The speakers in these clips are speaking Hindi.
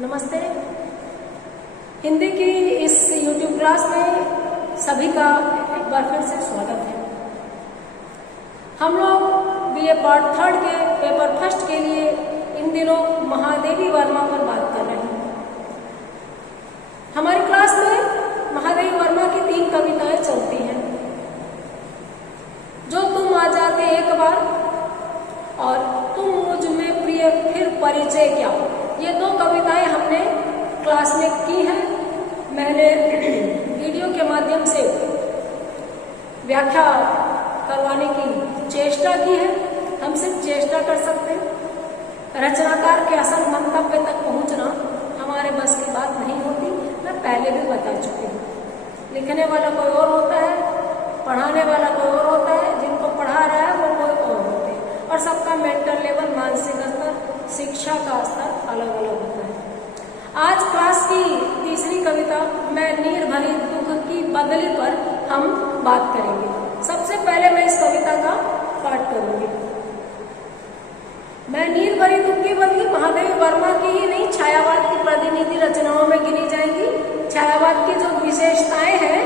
नमस्ते। हिंदी की इस YouTube क्लास में सभी का एक बार फिर से स्वागत है। हम लोग BA पार्ट 3 के पेपर फर्स्ट के लिए इन दिनों महादेवी वर्मा पर बात कर रहे हैं। हमारी क्लास में महादेवी वर्मा की 3 कविताएं चलती हैं, जो तुम आ जाते एक बार और तुम मुझ में प्रिय फिर परिचय क्या। ये 2 कविताएं हमने क्लास में की हैं। मैंने वीडियो के माध्यम से व्याख्या करवाने की चेष्टा की है। हम सिर्फ चेष्टा कर सकते हैं, रचनाकार के असल मंतव्य तक पहुंचना हमारे बस की बात नहीं होती। मैं पहले भी बता चुकी हूँ। लिखने वाला कोई और होता है, पढ़ाने वाला कोई और होता है, जिनको पढ़ा रहा है वो कोई और होते हैं, और सबका मेंटल लेवल, मानसिक स्तर, शिक्षा का स्तर अलग अलग होता है। आज क्लास की तीसरी कविता मैं नीर भरी दुख की बदली पर हम बात करेंगे। सबसे पहले मैं इस कविता का पाठ करूंगी। मैं नीर भरी दुख की बदली महादेवी वर्मा की ही नहीं, छायावाद की प्रतिनिधि रचनाओं में गिनी जाएंगी। छायावाद की जो विशेषताएं हैं,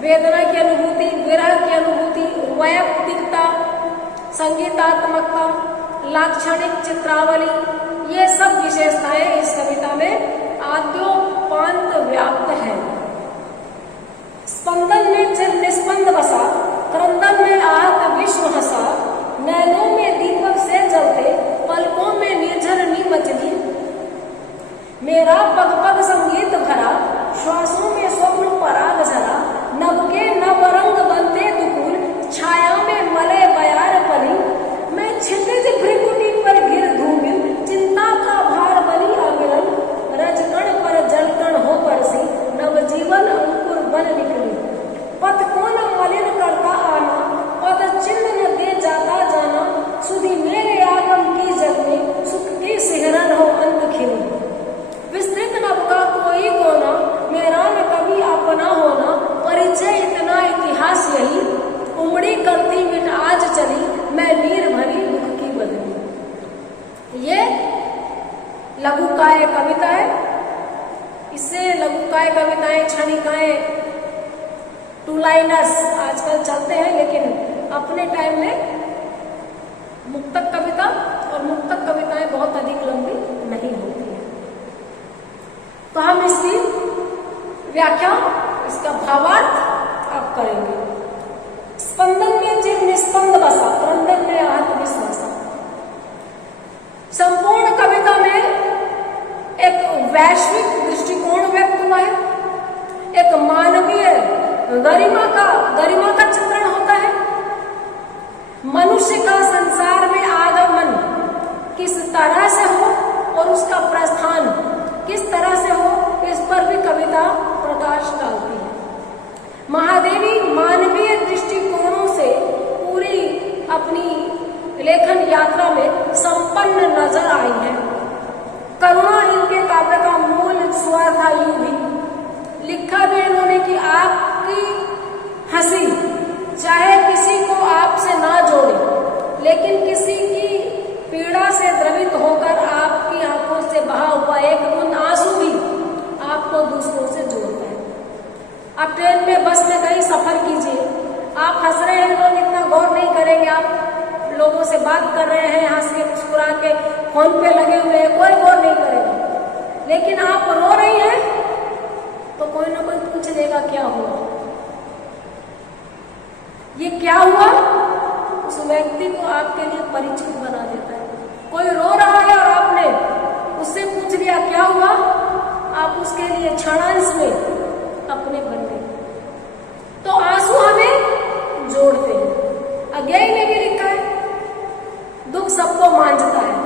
वेदना की अनुभूति, विरह की अनुभूति, वैयक्तिकता, संगीतात्मकता, लाक्षणिक चित्रावली, ये सब विशेषताएं इस कविता में आद्योपांत व्याप्त है। स्पंदन में चिर निस्पंद बसा, क्रंदन में आहत विश्व हंसा, नैनों में दीपक से जलते, पलकों में निर्झर नी मचली, मेरा पग पग संगीत भरा, श्वासों में स्वप्न पराग झरा, नभ के नव रंग बनते दुकूल, छाया में मलय बयार पली, मैं क्षितिज भ्रिकुटी पर गिर धूमिल, चिंता का भार बनी अविरल, रजकण पर जलकण हो बरसी, नवजीवन अंकुर बन निकली, पथ को न मलिन करता आना, पद चिन्ह न दे जाता जाना, सुधि मेरे आगम की जग में सुख की सिहरन हो अंत खिली, विस्तृत नभ का कोई कोना, मेरा न कभी अपना होना, परिचय इतना इतिहास यही, उमड़ी करती मिट आज चली, मैं नीर भरी दुख की बदली। ये लघुकाय कविता है। इससे लघुकाय कविताएं, क्षणिकाएं, 2 लाइनर्स आजकल चलते हैं, लेकिन अपने टाइम में मुक्तक कविता और मुक्तक कविताएं बहुत अधिक लंबी नहीं होती है। तो हम इसकी व्याख्या, इसका भावार्थ अब करेंगे। स्पंदन में चिर निस्पंद बसा, क्रंदन में आहत विश्वासा। संपूर्ण कविता में एक वैश्विक दृष्टिकोण व्यक्त हुआ है, एक मानवीय गरिमा का चित्रण होता है। मनुष्य का संसार में आगमन किस तरह से हो और उसका प्रस्थान किस तरह से हो, इस पर भी कविता प्रकाश डालती है। महादेवी मानवीय दृष्टिकोणों से पूरी अपनी लेखन यात्रा में संपन्न नजर आई है। करुणा इनके काव्य का मूल स्वर था। यूं भी लिखा भी इन्होंने कि आपकी हंसी चाहे किसी को आपसे ना जोड़े, लेकिन किसी की पीड़ा से द्रवित होकर आपकी आंखों से बहा हुआ एक बूंद आंसू भी आपको दूसरों से जोड़ता है। आप ट्रेन में, बस में कहीं सफर कीजिए, आप हंस रहे हैं, लोग इतना गौर नहीं करेंगे। आप लोगों से बात कर रहे हैं, हंस के मुस्कुरा के, फोन पे लगे हुए हैं, कोई गौर नहीं करेगा। लेकिन आप रो रही हैं तो कोई ना कोई पूछ लेगा क्या हुआ, ये क्या हुआ, उस व्यक्ति को आपके लिए परिचित बना देता है। कोई रो रहा है और आपने उससे पूछ लिया क्या हुआ, आप उसके लिए क्षणांश में अपने बन गए। तो आंसू हमें जोड़ते हैं। अज्ञाई ने भी लिखा है, दुख सबको मांझता है,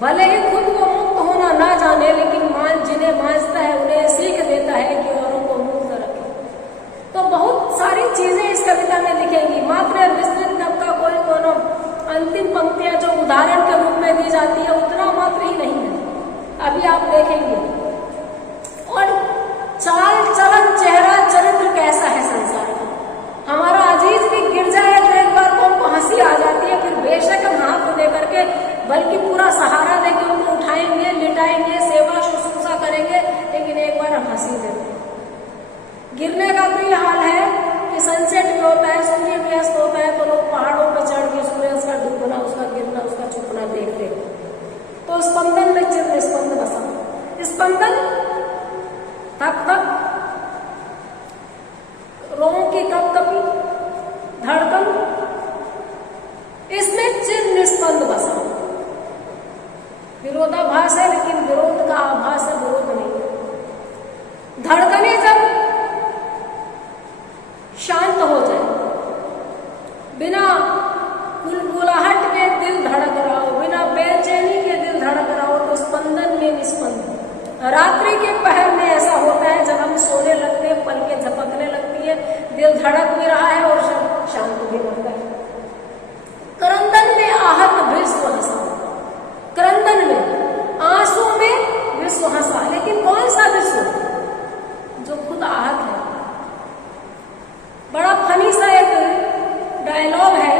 भले ही खुद वो मुक्त होना ना जाने, लेकिन जिन्हें मांझता है उन्हें सीख देता है कि औरों को मुक्त रखे। तो बहुत सारी चीजें इस कविता में दिखेंगी। मात्र विस्तृत नभ का कोई कोनो, अंतिम पंक्तियां जो उदाहरण के रूप में दी जाती है, उतना मात्र ही नहीं है, अभी आप देखेंगे। और चाल चलन, चेहरा, चरित्र कैसा है संसार का। हमारा अजीज भी गिर जाए तो एक बार को हंसी आ जाती है, फिर बेशक हम हाथ दे करके, बल्कि पूरा सहारा दे के उनको उठाएंगे, लिटाएंगे, सेवा शुश्रूषा करेंगे, लेकिन एक बार हम हंसी देते। गिरने का तो ये हाल है कि सनसेट भी होता है, सूर्य भी अस्त होता है, तो लोग पहाड़ों पर चढ़ के सूर्य का डूबना, उसका गिरना, उसका छुपना देखते हैं। तो स्पंदन में चिर निस्पंद बसा। स्पंदन धक धक, रोमों की कपकपी, धड़कन, इसमें चिर निस्पंद बसा। विरोधाभास है, लेकिन विरोध का आभास है, विरोध नहीं है। धड़कने जब शांत हो जाए, बिना बुलबुलाहट के दिल धड़क रहा हो, बिना बेचैनी के दिल धड़क रहा हो, तो स्पंदन में निस्पंद। रात्रि के पहर में ऐसा होता है जब हम सोने लगते हैं, पलकें झपकने लगती है, दिल धड़क भी रहा है और शांत भी रहता है। क्रंदन में आहत विश्व हंसा, क्रंदन में, आंसू में विश्व हंसा। लेकिन कौन सा विश्व? जो खुद आहत है। बड़ा फनी सा एक डायलॉग है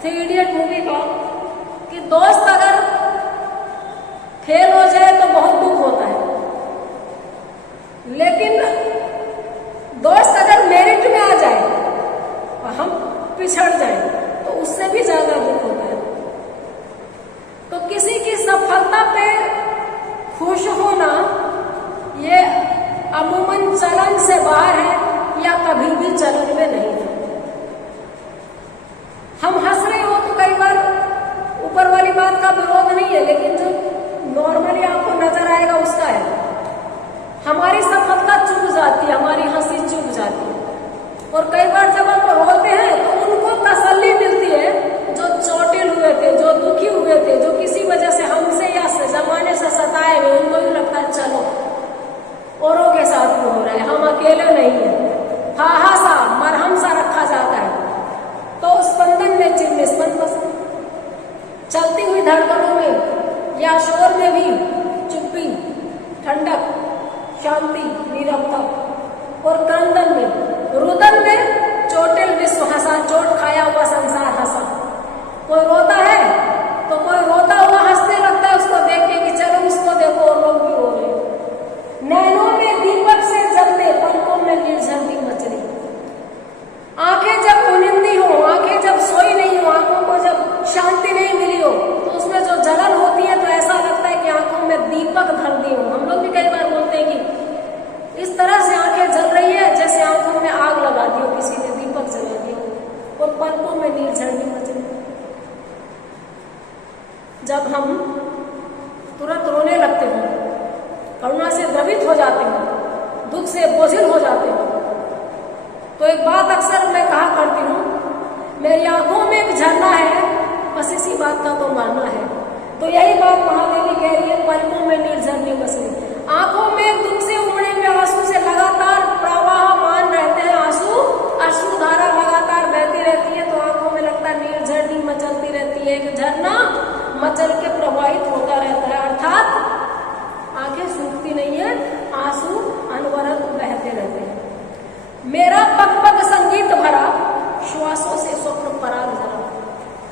थ्री इडियट मूवी का कि दोस्त अगर फेल हो जाए तो बहुत दुख होता है, लेकिन दोस्त अगर मेरिट में आ जाए और हम पिछड़ जाए तो उससे भी ज्यादा दुख होता है। तो किसी की सफलता पे खुश होना ये अमूमन चलन से बाहर है या कभी भी चलन में नहीं है। हम हंस रहे हो तो कई बार ऊपर वाली बात का विरोध नहीं है, लेकिन जो नॉर्मली आपको नजर आएगा उसका है। हमारी सफलता चुप जाती है, हमारी हंसी चुप जाती है। और कई बार जब हम रोते हैं तो उनको तसल्ली मिलती है जो चोटिल हुए थे, जो दुखी हुए थे, जो किसी वजह से हमसे या जमाने से सताए हुए, उनको भी लगता है चलो औरों के साथ भी हो रहा है, हम अकेले नहीं है। हाहा सा, मरहम सा रखा जाता है। तो स्पंदन में चिर निस्पंद बसा। चलती हुई धड़कनों में या शोर में भी चुप्पी, ठंडक, शांति, नीरवता। और क्रंदन में, रुदन में चोटिल विश्व हंसा, चोट खाया हुआ संसार हंसा। कोई रोता है तो कोई रोता हुआ हंसने लगता है उसको देख के कि चलो उसको देखो और लोग भी रो रहे। नैनों में दीपक से जलते, पलकों में निर्झर दी मचली। आंखें जब उनिंदी हो, आंखें जब सोई नहीं हो, आंखों को जब शांति नहीं मिली हो, तो उसमें जो जलन होती है तो ऐसा लगता है कि आंखों में दीपक धर दी हो। हम लोग भी कई बार बोलते हैं कि इस तरह से आंखें जल रही है जैसे आंखों में आग लगा दी हो, किसी ने दीपक जला दिया। और पलकों में निर्झर दी मचली। जब हम तुरंत रोने लगते हैं, करुणा से द्रवित हो जाते हैं, दुख से बोझिल हो जाते हैं, तो एक बात अक्सर मैं कहा करती हूँ, मेरी आंखों में एक झरना है, बस इसी बात का तो मानना है। तो यही बात महादेवी कह रही है, पलकों में निर्झरनी बसली। आंखों में दुख से उमड़े हुए आंसू से लगातार प्रवाहमान रहते हैं आंसू, अश्रुधारा लगातार बहती रहती है, तो आंखों में लगता है निर्झरनी मचलती रहती है। एक झरना मचल के प्रवाहित होता रहता है, अर्थात आंखें सूखती नहीं है, आंसू अनवरत बहते रहते हैं। मेरा पग पग संगीत भरा, श्वासों से स्वप्न पराग जरा।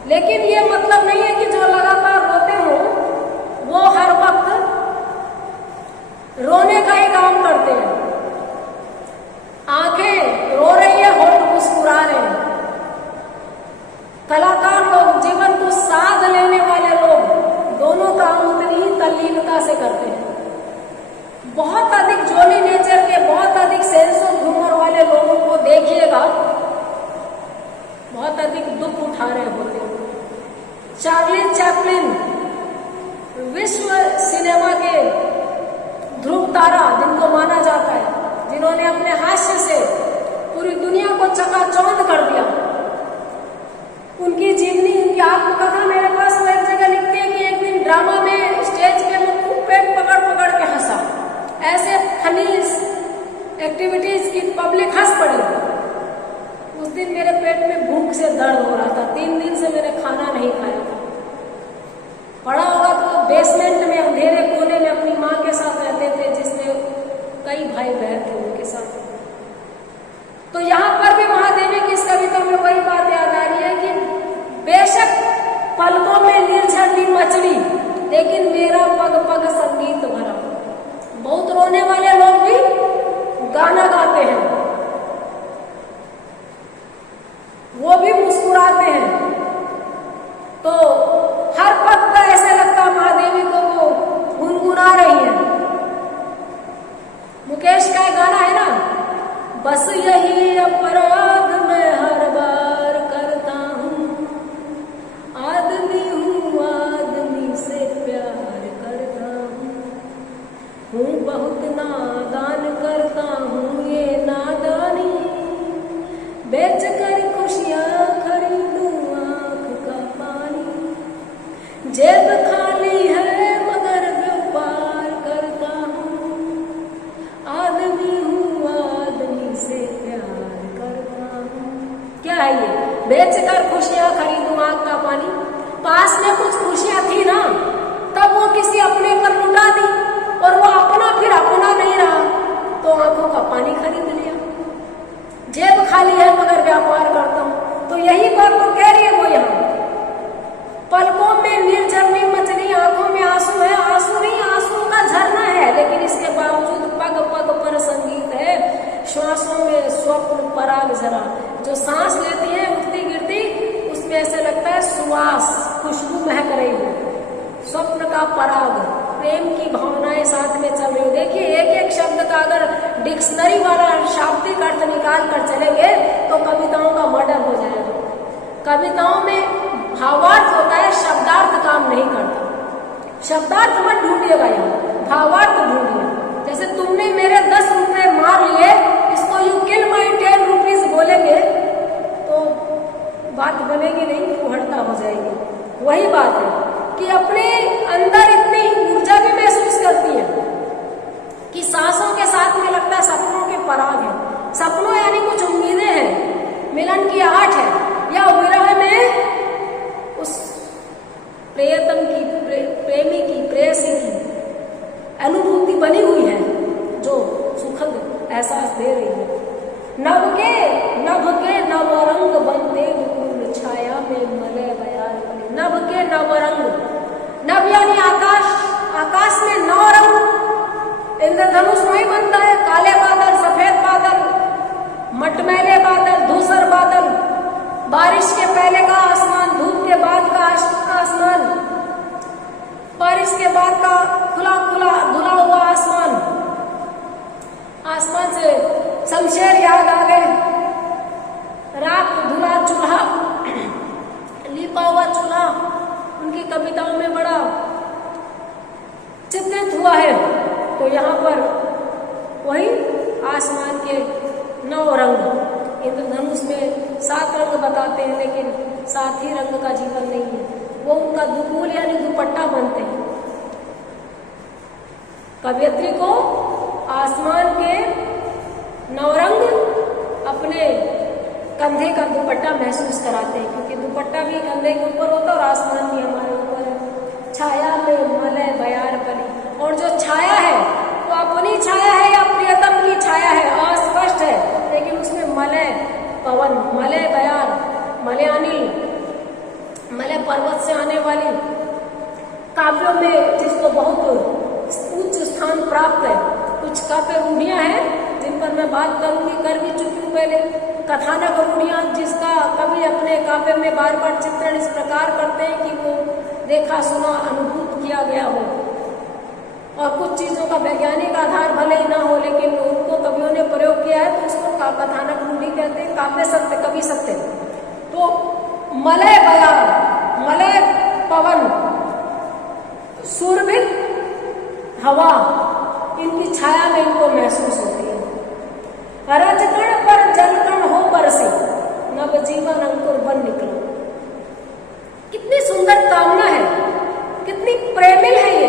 लेकिन ये मतलब नहीं है कि जो लगातार रोते हो वो हर वक्त रोने का ही काम करते हैं। आंखें रो रही है, होठ मुस्कुरा रहे हैं। कलाकार लोग, जीवन को साध लेने वाले लोग, दोनों काम उतनी ही तल्लीनता से करते हैं। बहुत अधिक जॉली नेचर के, बहुत अधिक सेंस ऑफ ह्यूमर वाले लोगों को देखिएगा, बहुत अधिक दुख उठा रहे होते हैं। चार्ली चैपलिन, विश्व सिनेमा के ध्रुव तारा जिनको माना जाता है, जिन्होंने अपने हास्य से पूरी दुनिया को चकाचौंध कर दिया, उनकी जीवनी, उनकी आत्मकथा मेरे पास वो एक जगह लिखती है कि एक दिन ड्रामा में स्टेज पे वो खूब पेट पकड़ पकड़ के हंसा। ऐसे फनी एक्टिविटीज की पब्लिक हंस पड़ी। उस दिन मेरे पेट में भूख से दर्द हो रहा था, 3 दिन से मैंने खाना नहीं खाया था। पड़ा होगा तो बेसमेंट में अंधेरे कोने में अपनी माँ के साथ रहते थे, जिसमें कई भाई बहन थे उनके साथ। तो यहाँ पर भी महादेवी की इस कविता में वही बात याद आ रही है कि बेशक पलकों में निर्झरनी मचली, लेकिन का पराग, प्रेम की भावनाएं साथ में चल रही हो। देखिए एक एक शब्द का अगर डिक्शनरी वाला शाब्दिक अर्थ निकाल कर चलेंगे तो कविताओं का मर्डर हो जाएगा। कविताओं में भावार्थ होता है, शब्दार्थ काम नहीं करता। शब्दार्थ मत ढूंढिएगा, यहाँ भावार्थ ढूंढिए। जैसे तुमने मेरे 10 रुपए मार लिए, इसको यू किल माई 10 रुपीज बोलेंगे तो बात बनेगी नहीं, फुहड़ता हो जाएगी। वही बात है कि अपने अंदर इतनी ऊर्जा भी महसूस करती है कि सांसों के साथ में लगता है सपनों के पराग है। सपनों यानी कुछ उम्मीदें हैं, मिलन की आहट है, या विरह में उस प्रियतम की, प्रेमी की, प्रेयसी की अनुभूति बनी हुई है जो सुखद एहसास दे रही है। नभ के नव रंग बनते विपुल छाया में मलय बयार बने। नभ के नव रंग, नभ यानी आकाश, आकाश में 9 रंग इंद्रधनुष नहीं बनता है। काले बादल, सफेद बादल, मटमैले बादल, धूसर बादल, बारिश के पहले का आसमान, धूप के बाद का आसमान, बारिश के बाद का खुला खुला धुला हुआ आसमान। आसमान से शमशेर याद आ गए, राख धुला चूल्हा, लीपा हुआ चूल्हा उनकी कविताओं में बड़ा चित्रित हुआ है। तो यहाँ पर वही आसमान के 9 रंग, इंद्रधनुष में 7 रंग बताते हैं, लेकिन 7 ही रंग का जीवन नहीं है, वो उनका दुकूल यानी दुपट्टा बनते हैं। कवियत्री को आसमान के 9 रंग अपने कंधे का दुपट्टा महसूस कराते हैं, क्योंकि दुपट्टा भी कंधे के ऊपर होता है और आसमान भी हमारे ऊपर है। छाया में मलय बयार बनी, और जो छाया है वो अपनी छाया है या प्रियतम की छाया है, अस्पष्ट है, लेकिन उसमें मलय पवन, मलय बयार, मलयानी, मलय पर्वत से आने वाली काव्यों में जिसको बहुत उच्च स्थान प्राप्त है। कुछ काव्य रूढ़ियां हैं जिन पर मैं बात करूंगी, कर भी चुकी हूँ पहले। कथानक रूढ़ियां जिसका कवि अपने काव्य में बार बार चित्रण इस प्रकार करते हैं कि वो देखा सुना अनुभूत किया गया हो, और कुछ चीजों का वैज्ञानिक आधार भले ही ना हो, लेकिन उनको कवियों ने प्रयोग किया है तो उसको कथानक रूढ़ी कहते हैं। काव्य सत्य, कवि सत्य। तो मलय बयार, मलय पवन, सुरभित हवा, इनकी छाया में इनको महसूस होती है। रजकण पर जलकण हो बरसे, नव जीवन अंकुर बन निकला। कितनी सुंदर कामना है, कितनी प्रेमिल है ये।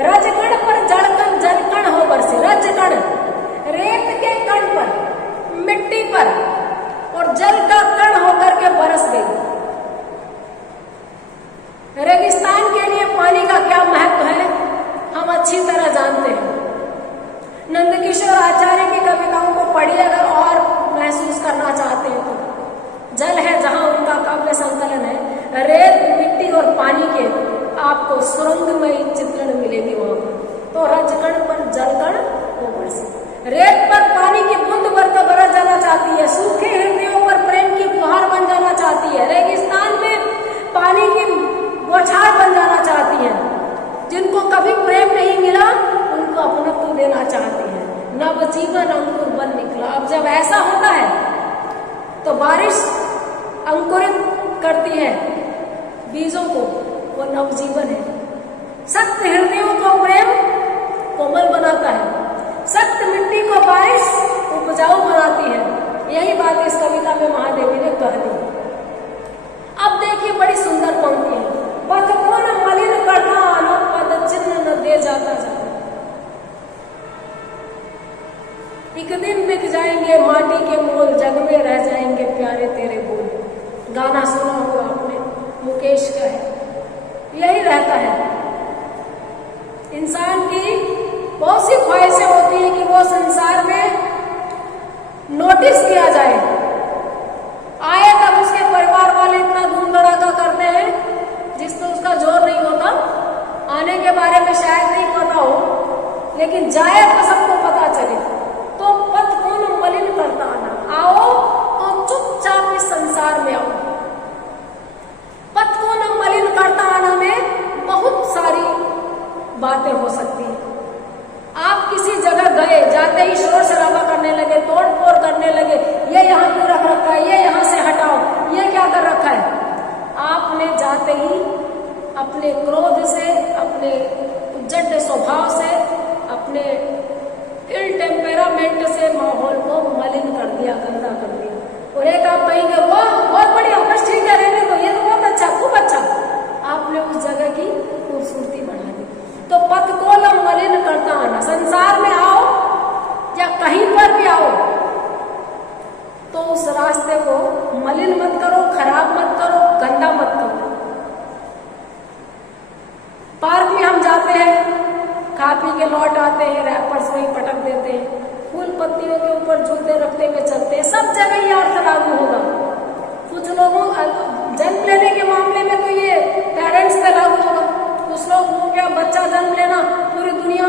रजकण पर जलकण, जलकण हो बरसे, रजकण रेत के कण पर, मिट्टी पर, और जल का कण होकर के बरस गई। रेगिस्तान के लिए पानी का क्या महत्व है हम अच्छी तरह जानते हैं। नंदकिशोर आचार्य की कविताओं को पढ़िए अगर और महसूस करना चाहते हैं तो। जल है जहां उनका काव्य संकलन है, रेत, मिट्टी और पानी के आपको सुरंगमय चित्रण मिलेगी वहां पर। तो रजकण पर जलकण हो बरसे, रेत पर पानी की बूंद भर बरस जाना चाहती है, सूखे हृदयों पर प्रेम की फुहार बन जाना चाहती है, रेगिस्तान में पानी की बौछार बन जाना चाहती है। जिनको कभी प्रेम नहीं मिला उनको अपनत्व देना चाहती है। नव जीवन अंकुर बन निकला। अब जब ऐसा होता है तो बारिश अंकुरित करती है बीजों को, वो नवजीवन है। सख्त हृदयों को प्रेम कोमल बनाता है, सख्त मिट्टी को बारिश उपजाऊ बनाती है। यही बात इस कविता में महादेवी ने कह दी। अब देखिए बड़ी सुंदर पंक्ति है। पथ को न मलिन करना आना, पद चिन्ह न दे जाता जाता। एक दिन बिक जाएंगे माटी के मोल, जग में रह जाएंगे प्यारे तेरे बोल। गाना सुना होगा आपने, मुकेश का है। यही रहता है इंसान की। बहुत सी ख्वाहिशें होती हैं कि वो संसार में नोटिस किया जाए, आए तब उसके परिवार वाले इतना धूम धड़ाका करते हैं जिस पर उसका जोर नहीं होता। आने के बारे में शायद नहीं पता हो, लेकिन जाए तो सबको पता चले। तो पथ को न मलिन करता आना, आओ तो चुपचाप इस संसार में आओ। पथ को न मलिन करता आना में बहुत सारी बातें हो सकती हैं। आप किसी जगह गए, जाते ही शोर शराबा करने लगे, तोड़ फोड़ करने लगे, ये यहाँ क्यों रख रखा है, ये यहाँ से हटाओ, ये क्या कर रखा है। आपने जाते ही अपने क्रोध से, अपने उज्जट स्वभाव से, अपने इल टेम्पेरामेंट से माहौल को मलिन कर दिया, गंदा कर दिया। और एक आप कहेंगे वाह बहुत बढ़िया, बस ठीक है रहने दो, ये तो बहुत अच्छा, खूब अच्छा, आपने उस जगह की खूबसूरती बढ़ा दी। तो पथ को न मलिन करता आना। संसार में आओ या कहीं पर भी आओ तो उस रास्ते को मलिन मत करो, खराब मत करो, गंदा मत करो। पार्क में हम जाते हैं, खा पी के लौट आते हैं, रैपर्स वहीं पटक देते हैं, फूल पत्तियों के ऊपर जूते रखते हुए चलते हैं, सब जगह ये अर्थ लागू होगा। कुछ लोगों जन्म लेने के मामले में तो ये पेरेंट्स पे लागू होगा। कुछ लोगों क्या बच्चा जन्म लेना पूरी दुनिया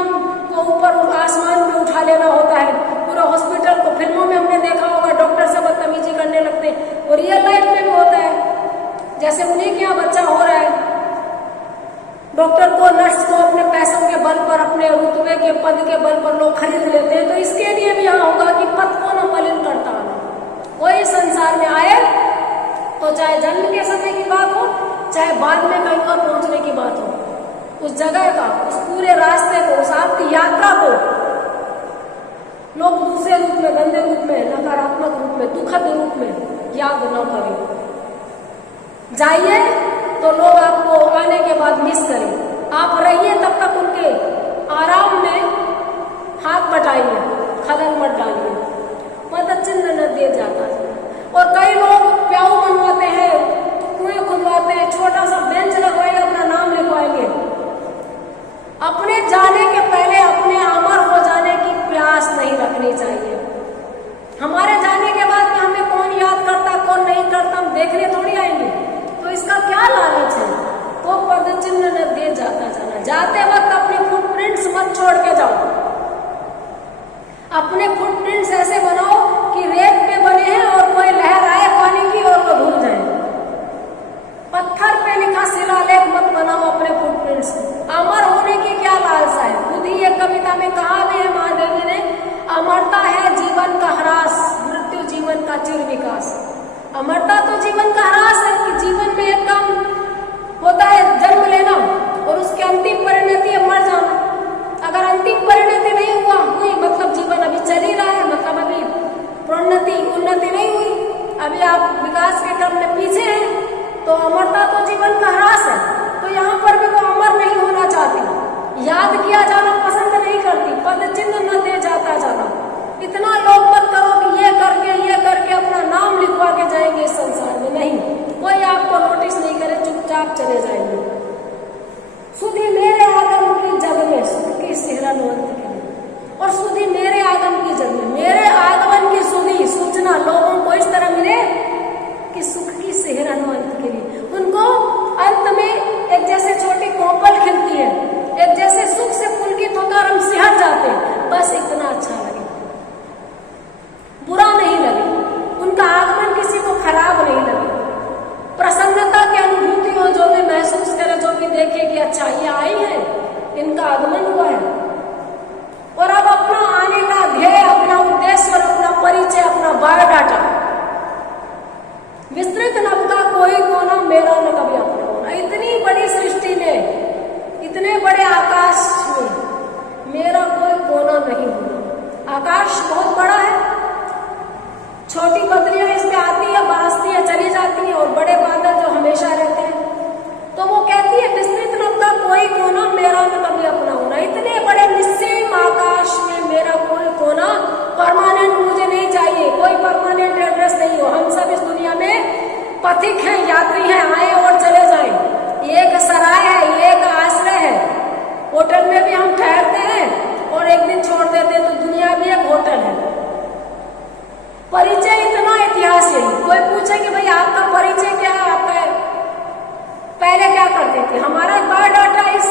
को ऊपर आसमान में उठा लेना होता है, पूरा हॉस्पिटल को, फिल्मों में हमने देखा होगा डॉक्टर से बदतमीजी करने लगते हैं, और रियल लाइफ में भी होता है। जैसे उन्हीं के यहाँ बच्चा हो रहा है, डॉक्टर को, नर्स को अपने पैसों के बल पर, अपने रुतबे के पद के बल पर लोग खरीद लेते हैं। तो इसके लिए भी यहाँ होगा कि पथ को न मलिन करता आना। कोई संसार में आए तो चाहे जन्म के समय की बात हो, चाहे बाद में कहीं और पहुंचने की बात हो, उस जगह का, उस पूरे रास्ते को, उस आपकी यात्रा को लोग दूसरे रूप में, गंदे रूप में, नकारात्मक रूप में, दुखद रूप में याद न करें। जाइए तो लोग आपको आने के बाद मिस करें। आप रहिए तब तक उनके आराम में हाथ बटाइए, खलल मत डालिए, मदद चिन्ह न दे जाता है। और कई लोग प्याऊ बनवाते हैं, कुएं खुदवाते हैं, छोटा सा बेंच लगवाएंगे, अपना नाम लिखवाएंगे। अपने जाने के पहले अपने अमर हो जाने की प्यास नहीं रखनी चाहिए। हमारे जाने के बाद में हमें कौन याद करता, कौन नहीं करता, हम देखने थोड़ी आएंगे। तो इसका क्या लालच है। तो पद चिन्ह न दे जाता जाना। जाते वक्त अपने फुटप्रिंट्स मत छोड़ के जाओ। अपने फुटप्रिंट्स ऐसे बनाओ कि रेत पे बने हैं और कोई लहर आए पानी की और वो धुल जाए। पत्थर पे लिखा शिलालेख मत बनाओ अपने फुटप्रिंट्स। अमर होने की क्या लालसा है। खुद ही एक कविता में कहा भी है महादेवी ने, अमरता है जीवन का ह्रास, मृत्यु जीवन का चिर विकास। अमरता तो जीवन का ह्रास है कि जीवन में एक काम होता है जन्म लेना और उसकी अंतिम परिणति है मर जाना। अगर अंतिम परिणति नहीं हुई मतलब जीवन अभी चल ही रहा है, मतलब अभी प्रोन्नति उन्नति नहीं हुई, अभी आप विकास के क्रम में पीछे हैं। तो अमरता तो जीवन का ह्रास है। तो यहाँ पर भी वो अमर नहीं होना चाहती, याद किया जाना पसंद नहीं करती, पद चिन्ह न दे जाता जाना। इतना लोग मत करो कि ये करके अपना नाम लिखवा के जाएंगे इस संसार में। नहीं, कोई आपको नोटिस नहीं करे, चुपचाप चले जाएंगे। सुधी मेरे आगम की जग में सुख की सेहरानुवंत के लिए, और सुधी मेरे आगम की जग में, मेरे आगमन की सुधी सूचना लोगों को इस तरह मिले कि सुख की सेहरानुवंत के लिए उनको अंत में एक जैसे छोटी कोपल खिलती है, एक जैसे सुख से पुलकित होकर हम सिहर जाते हैं। बस इतना अच्छा लगे, बुरा नहीं लगे, उनका आगमन किसी को खराब नहीं लगे, प्रसन्नता की अनुभूति हो, जो भी महसूस करे, जो भी देखे कि अच्छा ये आई है, इनका आगमन हुआ है। और अब अपना आने का ध्येय, अपना उद्देश्य और अपना परिचय, अपना बायोडाटा विस्तृत नभ का कोई कोना मेरा न कभी अपना होना। इतनी बड़ी सृष्टि में, इतने बड़े आकाश में मेरा कोई कोना नहीं होना। आकाश बहुत बड़ा है, छोटी बदलियां इस पे आती है, बरसती है, चली जाती है, और बड़े बादल जो हमेशा रहते हैं। तो वो कहती है विस्तृत नभ का कोई कोना मेरा न कभी अपना होना। इतने बड़े निस्सीम आकाश में मेरा कोई कोना परमानेंट मुझे नहीं चाहिए, कोई परमानेंट एड्रेस नहीं हो। हम सब इस दुनिया में पथिक हैं, यात्री हैं, आए और चले जाएं। ये एक सराय है, ये एक आश्रय है। होटल में भी हम ठहरते हैं और एक दिन छोड़ देते हैं, तो दुनिया भी एक होटल है। परिचय इतना इतिहास है। कोई पूछे कि भाई आपका परिचय क्या है, आपका पहले क्या करते थे, हमारा बायोडाटा इस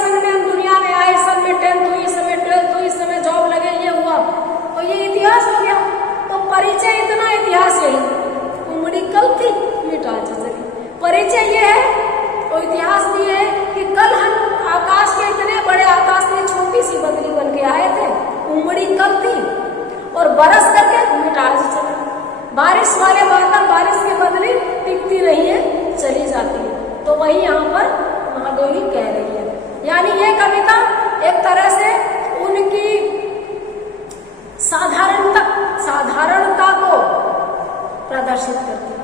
ये कविता एक तरह से उनकी साधारणता को प्रदर्शित करती है,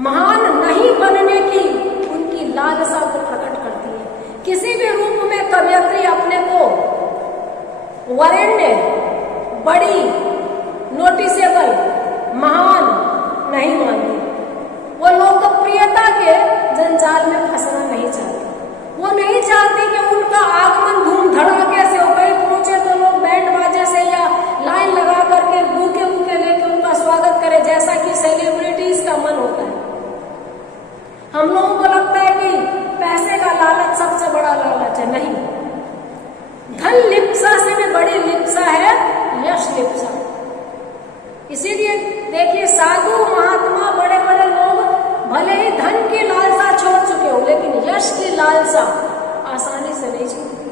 महान नहीं बनने की उनकी लालसा को प्रकट करती है। किसी भी रूप में कवयित्री अपने को वरेण्य, बड़ी, नोटिसेबल, महान नहीं मानती। वो लोकप्रियता के जंजाल में फंसना नहीं चाहती। वो नहीं चाहती कि उनका आगमन धूम धड़ाके से हो, कहीं पहुंचे तो लोग बैंड बाजे से या लाइन लगा करके बुके लेके उनका स्वागत करे, जैसा कि सेलिब्रिटीज का मन होता है। हम लोगों को लगता है कि पैसे का लालच सबसे बड़ा लालच है। नहीं, धन लिप्सा से भी बड़ी लिप्सा है यश लिप्सा। इसीलिए देखिए, साधु महात्मा बड़े बड़े लोग भले ही धन की लालसा छोड़ चुके हो, लेकिन यश की लालसा आसानी से नहीं छोड़ते।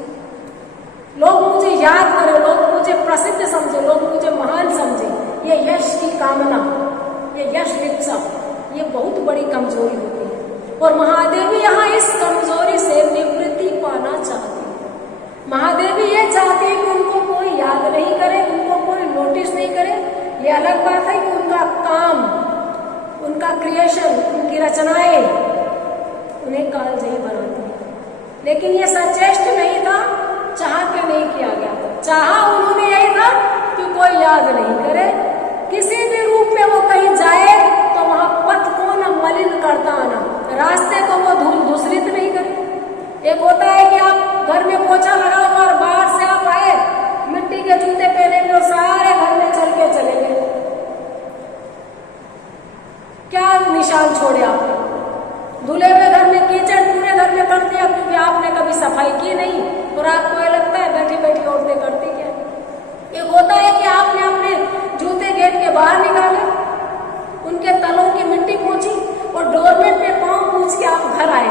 लोग मुझे याद करें, लोग मुझे प्रसिद्ध समझे, लोग मुझे महान समझे, ये यश की कामना, ये यश लिप्सा, ये बहुत बड़ी कमजोरी होती है। और महादेवी यहाँ इस कमजोरी से निवृत्ति पाना चाहती है। महादेवी ये चाहती है कि उनको कोई याद नहीं करे, उनको कोई नोटिस नहीं करे। ये अलग बात है कि उनका काम, उनका क्रिएशन, उनकी रचनाएं उन्हें कालजयी बनाती है, लेकिन ये सचेष्ट नहीं था, चाह के नहीं किया गया। चाहा उन्होंने यही था कि कोई याद नहीं करे, किसी भी रूप में वो कहीं जाए तो वहां पथ को न मलिन करता आना, रास्ते को वो धूल धूसरित नहीं करे। एक होता है कि आप घर में पोछा लगाओ और बाहर से आप आए, मिट्टी के जूते पहनेंगे और सारे घर में चल के चलेंगे, क्या निशान छोड़े आपने? धुले हुए घर में कीचड़ पूरे घर में कर दिया, क्योंकि आपने कभी सफाई की नहीं। और आपको ये लगता है बैठी बैठी औरतें करती क्या? एक होता है कि आपने अपने जूते गेट के बाहर निकाले, उनके तलों की मिट्टी पोंछी और डोरमेट पे पांव पूछ के आप घर आए,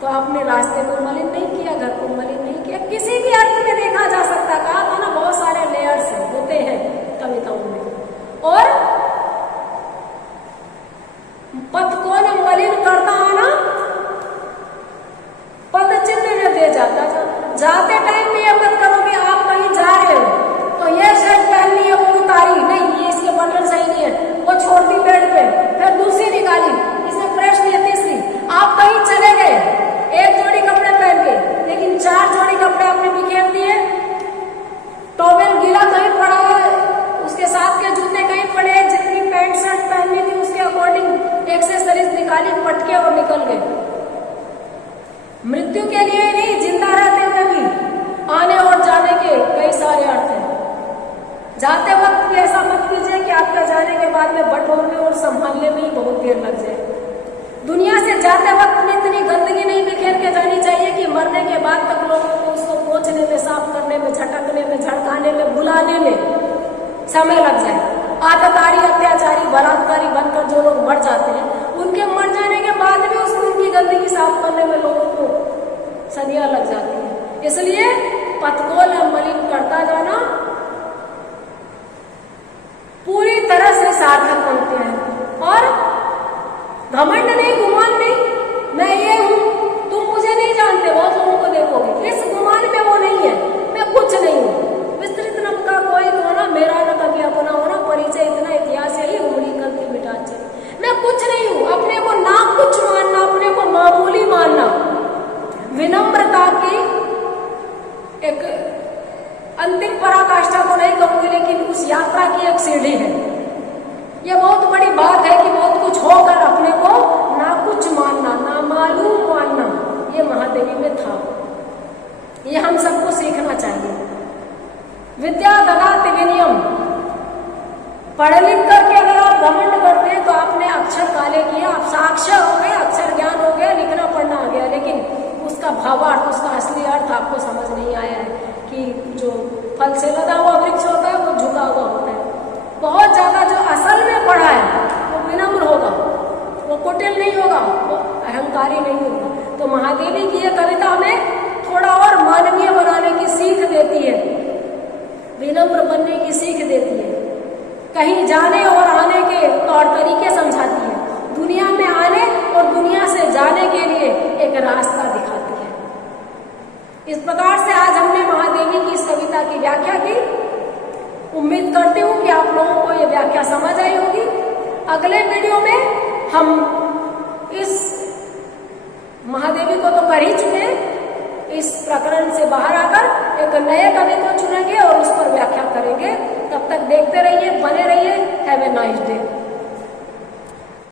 तो आपने रास्ते को मलिन नहीं किया, घर को मलिन नहीं किया। किसी भी अर्थ में देखा जा सकता, कहा था ना, बहुत सारे लेयर्स होते हैं कविताओं में। और पथ को न मलिन करता आना, पद चिन्ह न दे जाता। जाते टाइम में ये मत करो कि आप कहीं जा रहे हो तो ये शर्ट पहननी है, वो उतारी नहीं, ये इसके बटन सही नहीं है, वो छोड़ दी बेड पे, फिर दूसरी निकाली, इसमें प्रेस नहीं है, तीसरी। आप कहीं चले गए एक जोड़ी कपड़े पहन के, लेकिन 4 जोड़ी कपड़े आपने बिखेर दिए, टॉवेल गीला कहीं पड़ा है, उसके साथ के जूते कहीं पड़े, जितनी पैंट शर्ट पहननी थी उसके अकॉर्डिंग एक्सेसरीज निकाली, पटके और निकल गए। मृत्यु के लिए नहीं, जिंदा रहते हुए भी आने और जाने के कई सारे अर्थ हैं। जाते वक्त भी ऐसा मत कीजिए कि आपका जाने के बाद में बटोरने और संभालने में ही बहुत देर लग जाए। दुनिया से जाते वक्त में इतनी गंदगी नहीं बिखेर के जानी चाहिए कि मरने के बाद तक लोगों को उसको पोंछने में, साफ करने में, झटकने में, झड़काने में, बुलाने में समय लग जाए। आततारी, अत्याचारी, बलात्कारी बनकर जो लोग मर जाते हैं, उनके मर जाने के बाद भी उनकी गंदगी साफ करने में लोगों को सदियां लग जाती है। इसलिए पथ को न मलिन करता जाना पूरी तरह से सार्थक बनते हैं। और घमंड नहीं, गुमान नहीं, मैं ये हूं, तुम मुझे नहीं जानते, बहुत लोगों को देखोगे इस गुमान में वो नहीं है, मैं कुछ नहीं हूं। विस्तृत नाम का कोई तो ना, मेरा न कभी अपना होना, परिचय इतना, इतिहास यही, उमड़ी कल की मिटा चली। मैं कुछ नहीं हूं, अपने को ना कुछ मानना, अपने को मामूली मानना, विनम्रता की एक अंतिम पराकाष्ठा को नहीं कहूंगी, लेकिन उस यात्रा की एक सीढ़ी है। ये बहुत बड़ी बात है कि बहुत कुछ होकर अपने को ना कुछ मानना, ना मालूम मानना, ये महादेवी में था। ये हम सबको सीखना चाहिए। विद्या ददाति विनयम, पढ़ लिख करके अगर आप घमंड करते हैं तो आपने अक्षर काले किए, आप साक्षर हो गए, अक्षर ज्ञान हो गया, लिखना पढ़ना आ गया, लेकिन उसका भावार्थ, उसका असली अर्थ आपको समझ नहीं आया है कि जो फल से लदा हुआ वृक्ष होता है वो झुका हुआ होता है। बहुत ज्यादा जो असल में पढ़ा है वो विनम्र होगा, वो कुटिल नहीं होगा, वो अहंकारी नहीं होगा। तो महादेवी की ये कविता हमें थोड़ा और मानवीय बनाने की सीख देती है, विनम्र बनने की सीख देती है, कहीं जाने और आने के तौर तरीके समझाती है, दुनिया में आने और दुनिया से जाने के लिए एक रास्ता दिखाती है। इस प्रकार से आज हमने महादेवी की इस कविता की व्याख्या की। उम्मीद करती हूँ कि आप लोगों को ये व्याख्या समझ आई होगी। अगले वीडियो में हम इस महादेवी को तो कर ही चुके हैं, इस प्रकरण से बाहर आकर एक नए कवि को चुनेंगे और उस पर व्याख्या करेंगे। तब तक देखते रहिए, बने रहिए। Have a nice day.